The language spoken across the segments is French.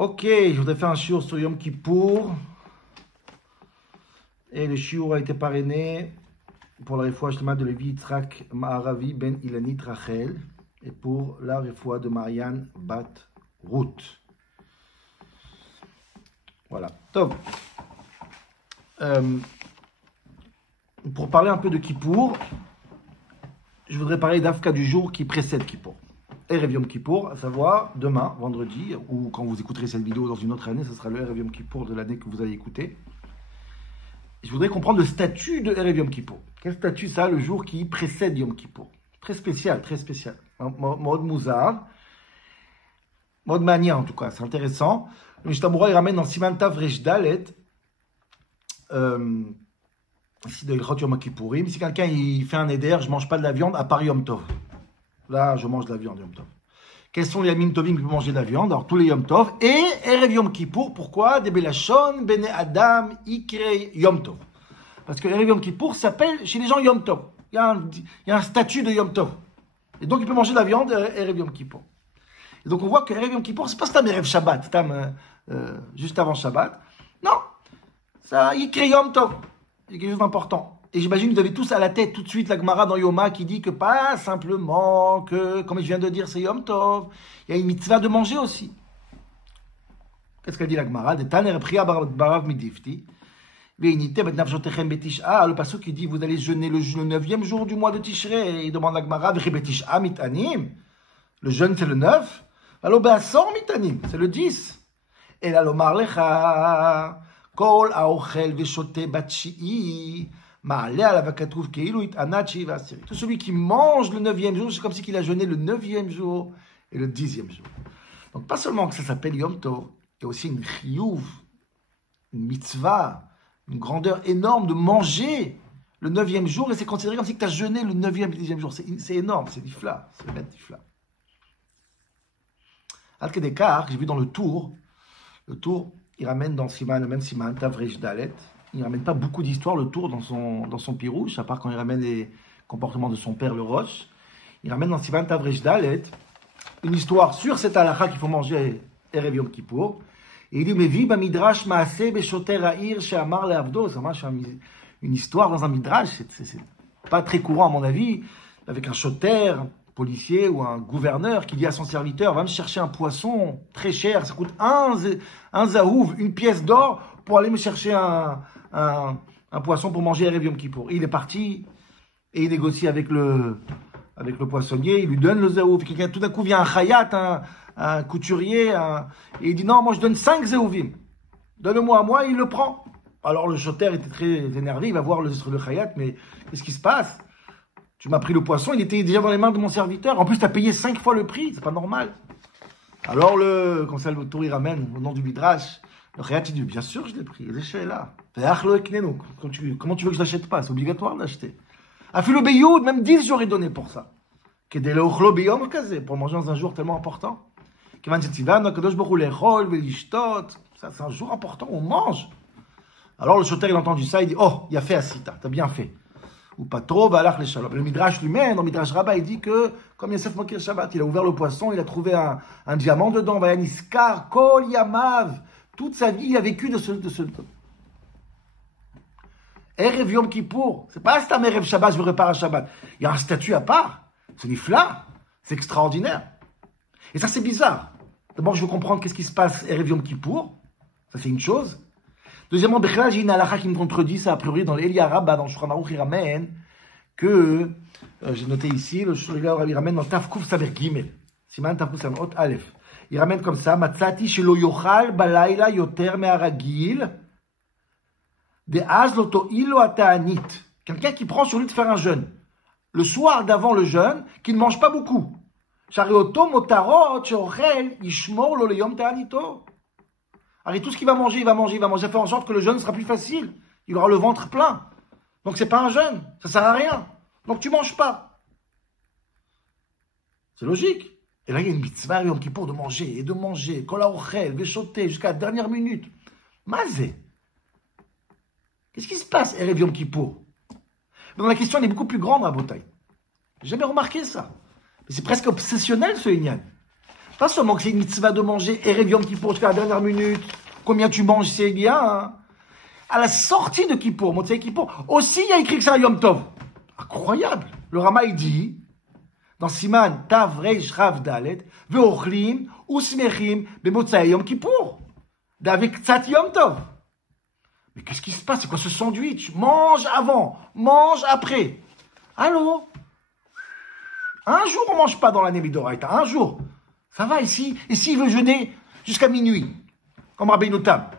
Ok, je voudrais faire un shiur sur Yom Kippour. Et le shiur a été parrainé pour la refoua shlema de Levi Yitzhak Ma'aravi ben Ilanit Rachel et pour la refoua de Marianne Bat Ruth. Voilà. Top. Pour parler un peu de Kippour, je voudrais parler d'Afka du jour qui précède Kippour. Erev Yom Kippour, à savoir demain, vendredi, ou quand vous écouterez cette vidéo dans une autre année, ce sera le Erev Yom Kippour de l'année que vous allez écouter. Je voudrais comprendre le statut de Erev Yom Kippour. Quel statut ça a le jour qui précède Yom Kippour? Très spécial, très spécial. Mode mouzar, mode mania en tout cas, c'est intéressant. Le Mishnah il ramène dans Siman Tav Resh Dalet, ici de Ilchot Yom Kippourim, si quelqu'un il fait un éder, je ne mange pas de la viande à part Yom Tov. Là, je mange de la viande Yom Tov. Quels sont les Yamim Tovim qui peuvent manger de la viande? Alors, tous les Yom Tov. Et Erev Yom Kippour, pourquoi? Des Belashon, Bene Adam, Ikre Yom Tov. Parce que Erev Yom Kippour s'appelle chez les gens Yom Tov. Il y a un statut de Yom Tov. Et donc, il peut manger de la viande Erev Yom Kippour. Et donc, on voit que Erev Yom Kippour, c'est pas Stam Erev Shabbat, Stam juste avant Shabbat. Non, ça, Ikre Yom Tov. C'est quelque chose d'important. Et j'imagine que vous avez tous à la tête tout de suite la Gemara dans Yoma qui dit que pas simplement que, comme je viens de dire, c'est Yom Tov, il y a une mitzvah de manger aussi. Qu'est-ce qu'elle dit la Gemara? De Taner Priya Barav Midifti. Le passage qui dit vous allez jeûner le 9e jour du mois de Tishrei. Et il demande la Gemara, le jeûne c'est le 9. Alors Be'asor Mitanim, c'est le 10. Et là, l'Omar Lecha, Kol Aochel Veshote Batchi'i. Tout celui qui mange le 9e jour, c'est comme si il a jeûné le 9e jour et le 10e jour. Donc, pas seulement que ça s'appelle Yom Tov, il y a aussi une chiyuv, une mitzvah, une grandeur énorme de manger le 9e jour et c'est considéré comme si tu as jeûné le 9e et le 10e jour. C'est énorme, c'est difla, c'est bête difla. Al-Kedekar, que j'ai vu dans le tour, il ramène dans Siman, le même Siman, Tavresh Dalet. Il ne ramène pas beaucoup d'histoires, le tour dans son pirouche, à part quand il ramène les comportements de son père, le Roche. Il ramène dans Sivan Tavresh Dalet une histoire sur cette halakha qu'il faut manger Erev Yom Kippour. Et il dit, mais vive midrash maaseh beshoter ha'ir she'amar le'avdo. C'est une histoire dans un midrash, c'est pas très courant à mon avis, avec un shoter, un policier ou un gouverneur qui dit à son serviteur, va me chercher un poisson très cher, ça coûte un zaouv, une pièce d'or, pour aller me chercher un poisson pour manger Erev Yom Kippour. Il est parti et il négocie avec le poissonnier, il lui donne le zaouf. Tout d'un coup vient un chayat, un couturier, et il dit non, moi je donne 5 zaouvim. Donne-moi à moi, il le prend. Alors le shoter était très énervé, il va voir le chayat, mais qu'est-ce qui se passe? Tu m'as pris le poisson, il était déjà dans les mains de mon serviteur. En plus, tu as payé 5 fois le prix, c'est pas normal. Alors comme ça le tour il ramène au nom du midrash. Le Khayat dit, bien sûr, je l'ai pris. Il est là. Comment tu veux que je l'achète pas? C'est obligatoire d'acheter. Afilo Beyoud, même 10 j'aurais donné pour ça. Pour manger dans un jour tellement important. Ça, c'est un jour important, on mange. Alors le shoter, il a entendu ça, il dit, oh, il a fait Asita, t'as bien fait. Ou pas trop, va l'ach les shalom. Le Midrash lui-même, dans le Midrash Rabbah, il dit que, comme Yosef Mokir Shabbat, il a ouvert le poisson, il a trouvé un diamant dedans, va Yaniskar, Kol Yamav. Toute sa vie, il a vécu de ce. Erev Yom Kippour, c'est pas Stam Erev Shabbat, je me répare à Shabbat. Il y a un statut à part. C'est nifla, c'est extraordinaire. Et ça, c'est bizarre. D'abord, je veux comprendre qu'est-ce qui se passe Erev Yom Kippour. Ça, c'est une chose. Deuxièmement, Bechlal, j'ai une halakha qui me contredit, ça a priori dans l'Eli Rabbah, dans le Shulchan Aruch, il ramène que, j'ai noté ici, le Shulchan Aruch, il ramène dans Tafkuf Saber Gimel. Siman Tafkuf Saber Ot Aleph. Il ramène comme ça, Matzati shelo yochal balayla yoter me'aragil de az lo to'ilo ata'anit. Quelqu'un qui prend sur lui de faire un jeûne. Le soir d'avant le jeûne, qui ne mange pas beaucoup. Sharioto motarot sheochel yishmor lo leyom ta'anito. Alors tout ce qu'il va manger, il va faire en sorte que le jeûne sera plus facile. Il aura le ventre plein. Donc c'est pas un jeûne, ça sert à rien. Donc tu manges pas. C'est logique. Et là, il y a une mitzvah Yom Kippour de manger, kol haochel, veshoté, jusqu'à la dernière minute. Mazé. Qu'est-ce qui se passe, Erev Yom Kippour? Mais la question, elle est beaucoup plus grande, Rabotai. J'ai jamais remarqué ça. Mais c'est presque obsessionnel, ce Inyan. Pas seulement que c'est une mitzvah de manger Erev Yom Kippour jusqu'à la dernière minute. Combien tu manges, c'est bien. Hein. À la sortie de Kippour, Motzei Kippour, aussi il y a écrit que c'est un Yom Tov. Incroyable. Le Rama, il dit, dans Siman, Tav Reish Rav Dalet, Ve'ochlim, Usmechim, Bemotzei Yom Kippour. D'avec Tzat Yom Tov. Mais qu'est-ce qui se passe? C'est quoi ce sandwich? Mange avant, mange après. Allô? Un jour, on ne mange pas dans l'année Midoraïta. Un jour. Ça va ici. Et s'il veut jeûner jusqu'à minuit, comme Rabbeinu Tam,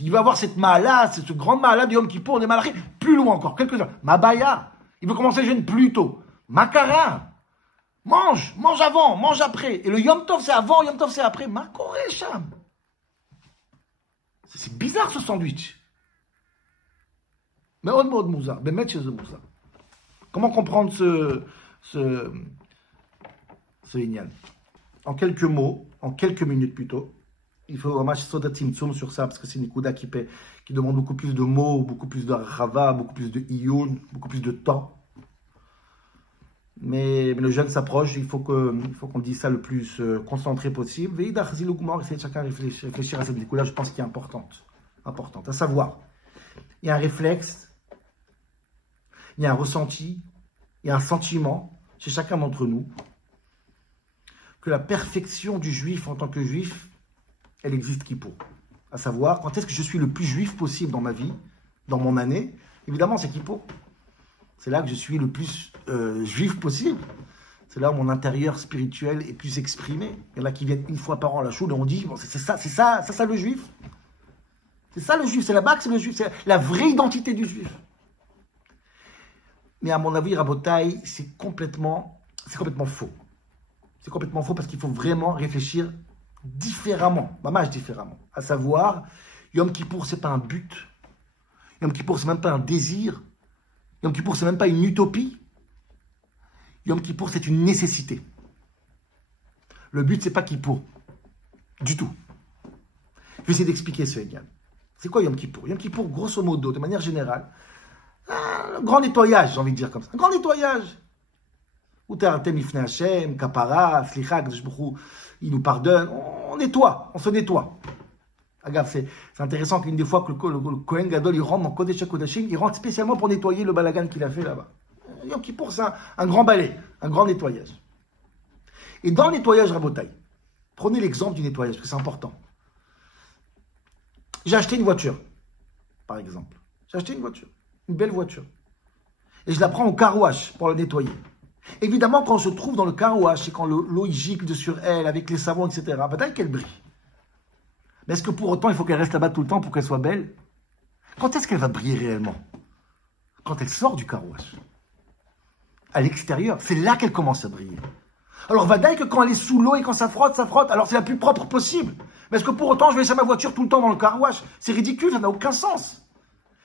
il va avoir cette mahala, cette grande mahala de Yom Kippour, des malachim, plus loin encore, quelques heures. Mabaya, il veut commencer le jeûne plus tôt. Makara, mange avant, mange après. Et le Yom Tov, c'est avant, Yom Tov, c'est après. Makoresham. C'est bizarre ce sandwich. Mais on mode mouza, bemet chez mouza. Comment comprendre ce Inyan? En quelques mots, en quelques minutes plutôt, il faut un match sodatim tsum sur ça, parce que c'est une Nikuda qui demande beaucoup plus de mots, beaucoup plus de rava, beaucoup plus de iyun, beaucoup plus de temps. Mais le jeûne s'approche, il faut qu'on dise ça le plus concentré possible. Veidach zilougmor, essayez de chacun réfléchir à cette Nikuda, je pense qu'il est importante. À savoir, il y a un réflexe, il y a un ressenti, il y a un sentiment chez chacun d'entre nous que la perfection du juif en tant que juif, elle existe Kippour. À savoir, quand est-ce que je suis le plus juif possible dans ma vie, dans mon année? Évidemment, c'est Kippour. C'est là que je suis le plus juif possible. C'est là où mon intérieur spirituel est plus exprimé. Il y en a qui viennent une fois par an à la choule et on dit, bon, c'est ça le juif. C'est ça le juif, c'est là-bas que c'est le juif, c'est la vraie identité du juif. Mais à mon avis, Rabotai, c'est complètement faux. C'est complètement faux parce qu'il faut vraiment réfléchir différemment, mamage différemment. À savoir, Yom Kippour, c'est pas un but. Yom Kippour, c'est même pas un désir. Yom Kippour, c'est même pas une utopie. Yom Kippour, c'est une nécessité. Le but, c'est pas Kippour. Du tout. Je vais essayer d'expliquer ce égal. C'est quoi Yom Kippour? Yom Kippour, grosso modo, de manière générale, un grand nettoyage, j'ai envie de dire comme ça. Un grand nettoyage. Où t'es Artem Ifne Hashem, Kapara, Slicha, il nous pardonne. On nettoie, on se nettoie. Regarde, c'est intéressant qu'une des fois que le Kohen Gadol il rentre dans Kodesh HaKodashim, il rentre spécialement pour nettoyer le balagan qu'il a fait là-bas. Yom Kippour, c'est un grand balai, un grand nettoyage. Et dans le nettoyage Rabotai, prenez l'exemple du nettoyage, parce que c'est important. J'ai acheté une voiture, par exemple. J'ai acheté une voiture, une belle voiture. Et je la prends au car wash pour la nettoyer. Évidemment, quand on se trouve dans le car wash et quand l'eau gicle sur elle, avec les savons, etc., peut-être qu'elle brille. Mais est-ce que pour autant, il faut qu'elle reste là-bas tout le temps pour qu'elle soit belle? Quand est-ce qu'elle va briller réellement? Quand elle sort du car wash. À l'extérieur, c'est là qu'elle commence à briller. Alors, vadaï que quand elle est sous l'eau et quand ça frotte, alors c'est la plus propre possible. Mais est-ce que pour autant, je vais laisser ma voiture tout le temps dans le car wash? C'est ridicule, ça n'a aucun sens.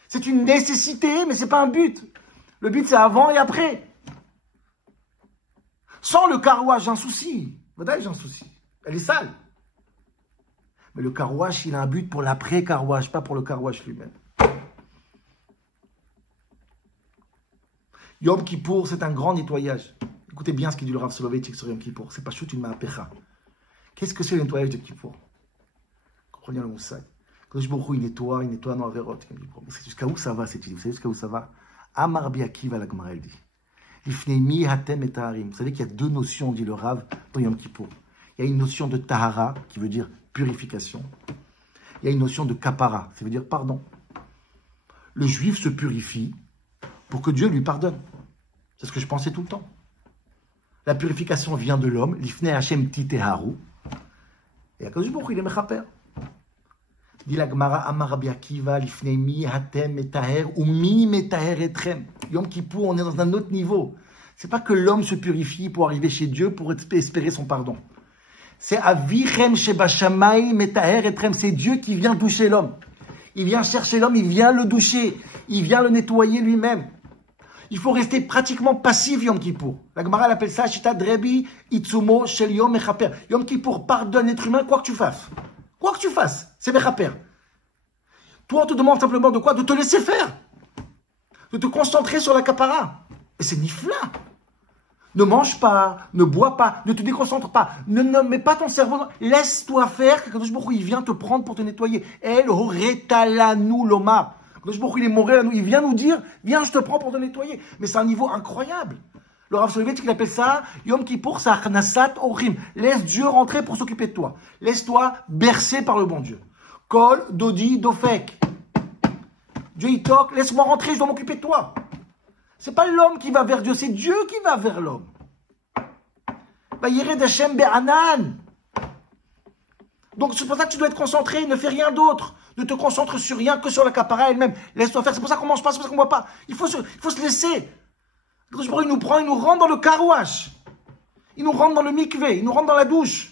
C'est une nécessité, mais c'est pas un but. Le but, c'est avant et après. Sans le car wash, j'ai un souci. Vadaï, j'ai un souci. Elle est sale. Mais le car wash, il a un but pour l'après-car wash, pas pour le car wash lui-même. Yom Kippour, c'est un grand nettoyage. Écoutez bien ce qu'il dit le Rav Soloveitchik sur Yom Kippour. C'est pas chut une ma'apecha. Qu'est-ce que c'est le nettoyage de Kippour? Comprenez le moussag. Quand je il nettoie dans la vérote. C'est jusqu'à où ça va cette idée? Vous savez jusqu'à où ça va? Amar bi Akiva, la Gemara elle dit. L'ifnei hatem et taharim. Vous savez qu'il y a deux notions, dit le Rav, dans Yom Kippour. Il y a une notion de tahara, qui veut dire purification. Il y a une notion de kapara, ça veut dire pardon. Le juif se purifie pour que Dieu lui pardonne. C'est ce que je pensais tout le temps. La purification vient de l'homme, l'ifnei Hashem titeharu. Et à cause du il est mechaper. Dit la Gemara, Amar Rabbi Akiva, l'ifnei mi hatem metaher, ou mi metaher etrem. Yom Kippour, on est dans un autre niveau. C'est pas que l'homme se purifie pour arriver chez Dieu, pour espérer son pardon. C'est Avichem Shebashamay Metaher Etrem. C'est Dieu qui vient doucher l'homme. Il vient chercher l'homme, il vient le doucher. Il vient le nettoyer lui-même. Il faut rester pratiquement passif Yom Kippour. La Gemara appelle ça Shita Drebi Itzumo Shel Yom Mechaper. Yom Kippour pardonne l'être humain quoi que tu fasses. Quoi que tu fasses, c'est Mechaper. Toi, on te demande simplement de quoi? De te laisser faire. De te concentrer sur la kapara. Et c'est nifla. Ne mange pas, ne bois pas, ne te déconcentre pas, ne mets pas ton cerveau. Laisse-toi faire, Kadosh Baruch Hu, il vient te prendre pour te nettoyer. El horetalanu loma. Kadosh Baruch Hu, il est moré à nous, il vient nous dire, viens, je te prends pour te nettoyer. Mais c'est un niveau incroyable. Le Rav Soloveitchik, il appelle ça Yom Kippour, c'est Achnasat Orim. Laisse Dieu rentrer pour s'occuper de toi. Laisse-toi bercer par le bon Dieu. Kol, Dodi, Dofek. Dieu, il toque, laisse-moi rentrer, je dois m'occuper de toi. C'est pas l'homme qui va vers Dieu, c'est Dieu qui va vers l'homme. Vayered Hashem be'anan. Donc c'est pour ça que tu dois être concentré, ne fais rien d'autre. Ne te concentre sur rien que sur la capara elle-même. Laisse-toi faire, c'est pour ça qu'on mange pas, c'est pour ça qu'on boit pas. Il faut se laisser. Il nous prend, il nous rentre dans le karouach. Il nous rentre dans le mikvé, il nous rentre dans la douche.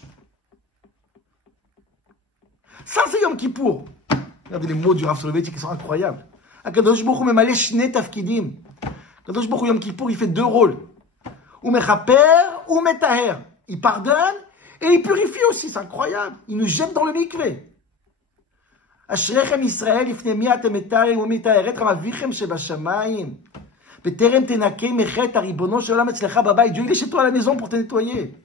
Ça c'est Yom Kippour. Regardez les mots du Rav Soloveitchik qui sont incroyables. Akadosh Baruch Hu memale shne tafkidim. Akadosh Baruch Hu Yom Kippour, il fait deux rôles. Ou mechaper, ou metaher. Il pardonne et il purifie aussi, c'est incroyable. Il nous jette dans le mikvé. Ashrechem Israël ifne mi atem metaher ou metaher et ramavichem shebashamayim. Beterem tenake mechet aribono shelam etzlecha babay. Dieu il est chez toi à la maison pour te nettoyer.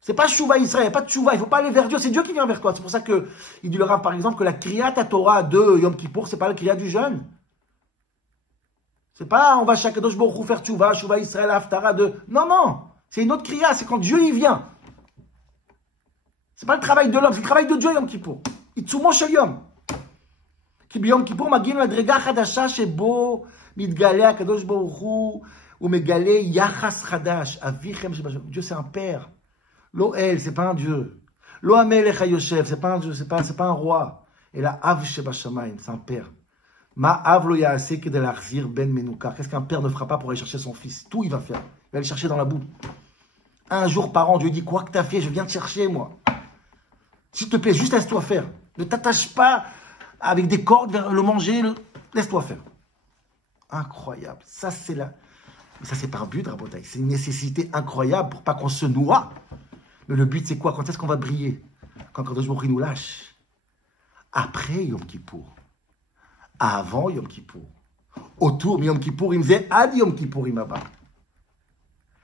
C'est pas Shuvah Israël, il n'y a pas de Shuvah, il ne faut pas aller vers Dieu, c'est Dieu qui vient vers toi. C'est pour ça qu'il dit le Rav par exemple que la Kriyat Torah de Yom Kippour, c'est pas la Kriyat du jeûne. C'est pas on va chaque Kadosh Baruch Hu faire Shuvah Israël, Haftara de. Non, non, c'est une autre Kriyat, c'est quand Dieu il vient. C'est pas le travail de l'homme, c'est le travail de Dieu Yom Kippour. Itzumo shel Yom. Ki b'Yom Kippour magin madrega chadasha shebo mitgale HaKadosh Baruch Hu umegale yachas chadash avichem shebashamayim. Dieu c'est un père. L'Oel, c'est pas un Dieu. L'Oamelech HaYoshev, c'est pas un Dieu, c'est pas un roi. Et la Av Shebashamayim, c'est un père. Ma Av lo yaaseh kedei lachzir ben menukar. Qu'est-ce qu'un père ne fera pas pour aller chercher son fils? Tout il va faire. Il va aller chercher dans la boue. Un jour par an, Dieu dit, quoi que tu as fait, je viens te chercher, moi. S'il te plaît, juste laisse-toi faire. Ne t'attache pas avec des cordes vers le manger. Laisse-toi faire. Incroyable. Ça, c'est là. Ça, c'est pas un but, Rabotai. C'est une nécessité incroyable pour pas qu'on se noie. Mais le but, c'est quoi? Quand est-ce qu'on va briller? Quand Kadosh Baruch Hu nous lâche. Après Yom Kippour. Avant Yom Kippour. Autour de Yom Kippour, il me disait Ad Yom Kippour, Imaba.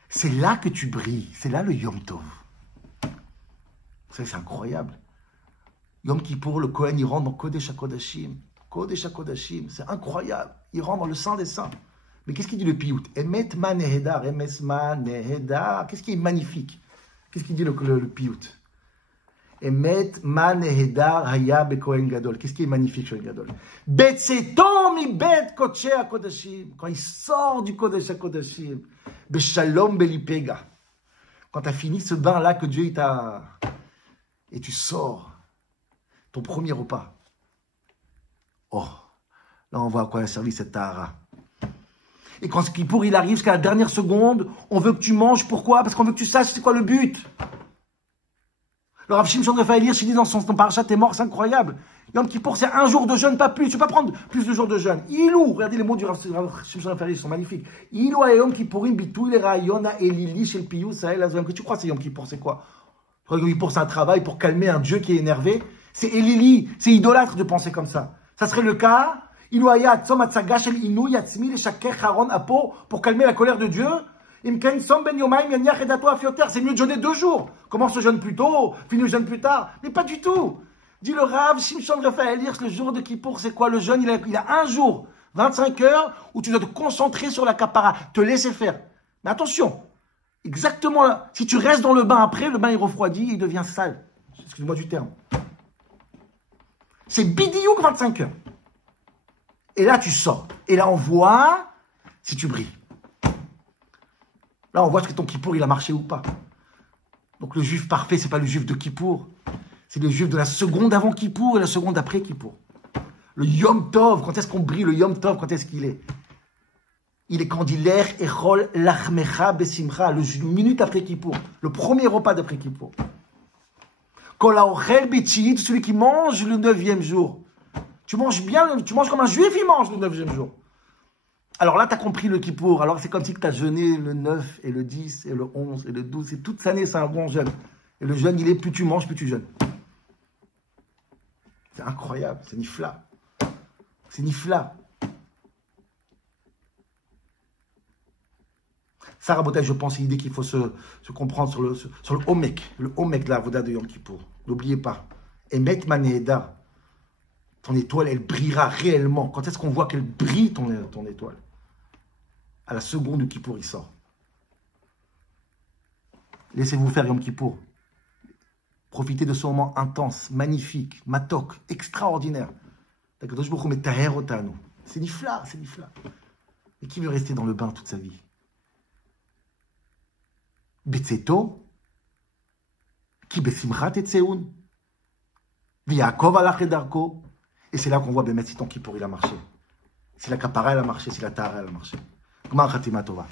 C'est là que tu brilles. C'est là le Yom Tov. C'est incroyable. Yom Kippour, le Kohen, il rentre dans Kodesh HaKodashim. Kodesh HaKodashim. C'est incroyable. Il rentre dans le Saint des Saints. Mais qu'est-ce qu'il dit le piout? Emet ma nehedar. Emet ma nehedar. Qu'est-ce qui est magnifique? Qu'est-ce qu'il dit le piout? Emet ma nehedar haya bekohen gadol. Qu'est-ce qui est magnifique chez Gadol? Betseto mi bet kodesh hakodashim. Quand il sort du kodesh hakodashim. Beshalom belipega. Quand tu as fini ce bain-là que Dieu t'a... Et tu sors. Ton premier repas. Oh. Là, on voit à quoi a servi cette tahara. Et quand Kippour, il arrive jusqu'à la dernière seconde, on veut que tu manges. Pourquoi? Parce qu'on veut que tu saches c'est quoi le but. Le Rav Shimshon Raphaël Hirsch, il dit dans son parachat, t'es mort, c'est incroyable. Yom Kippour, c'est un jour de jeûne, pas plus. Tu peux pas prendre plus de jours de jeûne. Ilou, regardez les mots du Rav Shimshon Raphaël Hirsch, ils sont magnifiques. Ilou a Yom Kippourim bitou le rayona elili shel piyou sa'el azem. Que tu crois c'est Yom Kippour, c'est quoi? Yom Kippour, c'est un travail pour calmer un Dieu qui est énervé. C'est Elili, c'est idolâtre de penser comme ça. Ça serait le cas. Pour calmer la colère de Dieu. C'est mieux de jeûner 2 jours. Commence le jeûne plus tôt, finit le jeûne plus tard. Mais pas du tout. Dit le Rav Shimshon Raphaël Hirsch, le jour de Kippour, c'est quoi le jeûne? Il a un jour, 25 heures, où tu dois te concentrer sur la kapara, te laisser faire. Mais attention, exactement là, si tu restes dans le bain après, le bain il refroidit, il devient sale. Excuse-moi du terme. C'est bidiouk 25 heures. Et là, tu sors. Et là, on voit si tu brilles. Là, on voit que ton Kippour, il a marché ou pas. Donc, le juif parfait, c'est pas le juif de Kippour. C'est le juif de la seconde avant Kippour et la seconde après Kippour. Le Yom Tov, quand est-ce qu'on brille? Le Yom Tov, quand est-ce qu'il est? Il est quand il l'air echol lachmecha besimcha, le minute après Kippour. Le premier repas d'après Kippour. Kol haochel b'tziit, celui qui mange le 9e jour. Tu manges bien, tu manges comme un juif, il mange le 9e jour. Alors là, tu as compris le Kippour. Alors c'est comme si tu as jeûné le 9 et le 10 et le 11 et le 12. Et toute cette année, c'est un bon jeûne. Et le jeûne, il est plus tu manges, plus tu jeûnes. C'est incroyable, c'est nifla. C'est nifla. Ça, Rabotai, je pense, c'est l'idée qu'il faut se comprendre sur le Omek de la Avoda de Yom Kippour. N'oubliez pas. Emet Maneheda. Ton étoile, elle brillera réellement. Quand est-ce qu'on voit qu'elle brille, ton étoile? À la seconde où Kippour il sort. Laissez-vous faire Yom Kippour. Profitez de ce moment intense, magnifique, matok, extraordinaire. C'est nifla, c'est nifla. Et qui veut rester dans le bain toute sa vie? Betzeto, qui besimchat et tseun, Yaakov alach edarko. Et c'est là qu'on voit Bémet si ton Kippour il a marché. Si la kapara elle a marché, si la tara elle a marché. Gmar Khatima Tova.